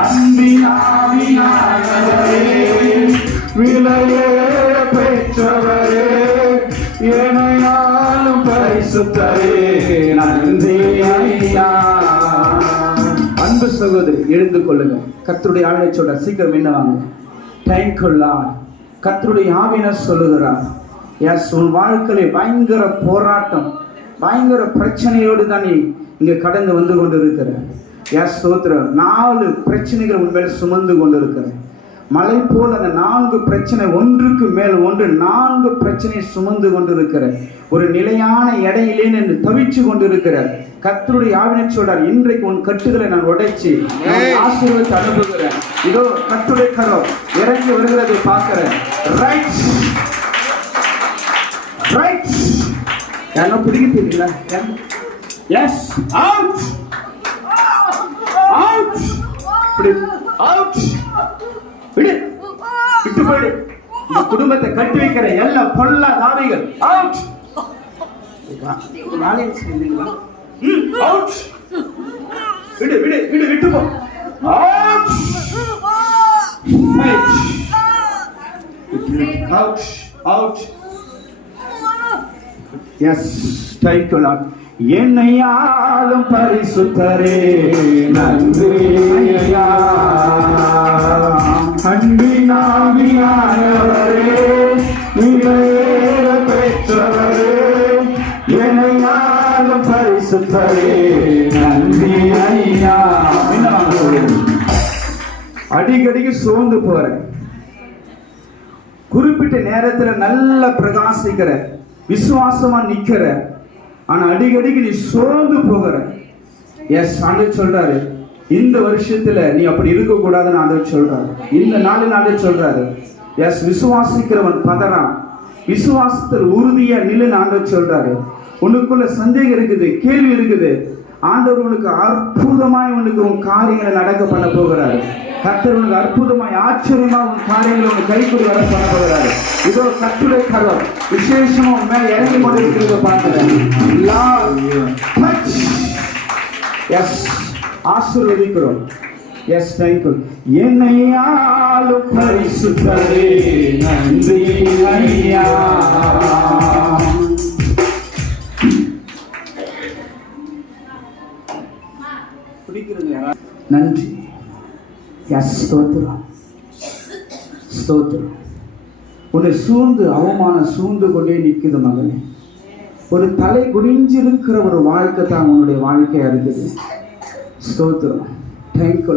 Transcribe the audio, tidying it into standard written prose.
அன்பினாவியானவரே, விலையே பெற்றவரே, ஏனையாலும் பரிசுத்தரே, நன்றி ஐயா. அன்பு சகோதரி, எழுந்து கொள்ளுங்க. கர்த்தருடைய ஆவியை சொல்ற, சீக்கிரம் என்ன வாங்க. Thank you Lord. கர்த்தருடைய ஆவியினர் சொல்லுகிறார், எஸ், உன் வாழ்க்கையில பயங்கர போராட்டம், பயங்கர பிரச்சனையோடு தான் நீ இங்க கடந்து வந்து கொண்டு இருக்கிற. எஸ் ஸ்தோத்திரம். 4 பிரச்சனைகள் உன் மேல் சுமந்து கொண்டு இருக்கிற. மலை போல் அந்த 4 பிரச்சனை ஒன்றுக்கு மேல் ஒன்று 4 பிரச்சனையை சுமந்து கொண்டு இருக்கிற. ஒரு நிலையான எடையிலே என்று தவிச்சு கொண்டு இருக்கிற. கர்த்தருடைய ஆவியினர் சொல்றார், இன்றைக்கு உன் கட்டுகளை நான் உடைச்சு ஆசீர்வாதத்தை அனுப்புகிறேன். இதோ கர்த்தருடைய கரம் இறங்கி வருகிறதை பார்க்கிறேன். Right right. என்ன பிடிக்கிறீங்களா? Yes, out out. அவுட். விடு, விட்டு போயிடு. இந்த குடும்பத்தை கட்டி வைக்கிற எல்லா பொல்ல தாவிகள் அவுட். அவுட். விடு விடு விடு, விட்டு போ. Out. Out out. Yes, thank you lord. என்னையாலும் பரிசுத்தரே, நன்றி ஐயா. அன்பினாவியானவரே, விலையேற பெற்றவரே, என்னையாலும் பரிசுத்தரே, நன்றி ஐயா. அடிக்கடிக்கு சோர்ந்து போற, குறிப்பிட்ட நேரத்துல நல்ல பிரகாசிக்கிற, விசுவாசமா நிக்கிற, ஆனா அடிக்கடிக்கு நீ சோர்ந்து போகிற. எஸ், ஆண்டவர் சொல்றாரு, இந்த வருஷத்துல நீ அப்படி இருக்க கூடாதுன்னு ஆண்டவர் சொல்றாரு. இந்த நாளில் ஆண்டவர் சொல்றாரு, எஸ், விசுவாசிக்கிறவன் பதறான், விசுவாசத்தில் உறுதியா நில்லுன்னு ஆண்டவர் சொல்றாரு. உனக்குள்ள சந்தேகம் இருக்குது, கேள்வி இருக்குது, ஆண்டவர் உனக்கு அற்புதமாய் உனக்கு உன் காரியங்களை நடக்க பண்ண போகிறாரு. கர்த்தர் உனக்கு அற்புதமாய் ஆச்சரியமா உன் காரியங்களை உனக்கு கைக்கூடி வர பண்ண போகிறாரு. இதோ கர்த்தருடைய கரம் விசேஷமா உன் மேல இறங்கி கொண்டு இருக்கிறத பார்க்கிறேன். எஸ், ஆசீர்வதிக்கிறோம். S, thank you. என்னையாலும் பரிசுத்தரே, நன்றி ஐயா. நன்றி. எஸ், ஸ்தோத்திரம் ஸ்தோத்திரம். உன்னை சூழ்ந்து அவமானம் சூழ்ந்து கொண்டே நிற்குது மகனே. ஒரு தலை குனிஞ்சிருக்கிற ஒரு வாழ்க்கை தான் உன்னுடைய வாழ்க்கையா இருக்குது. ஸ்தோத்திரம். தேங்க்யூ.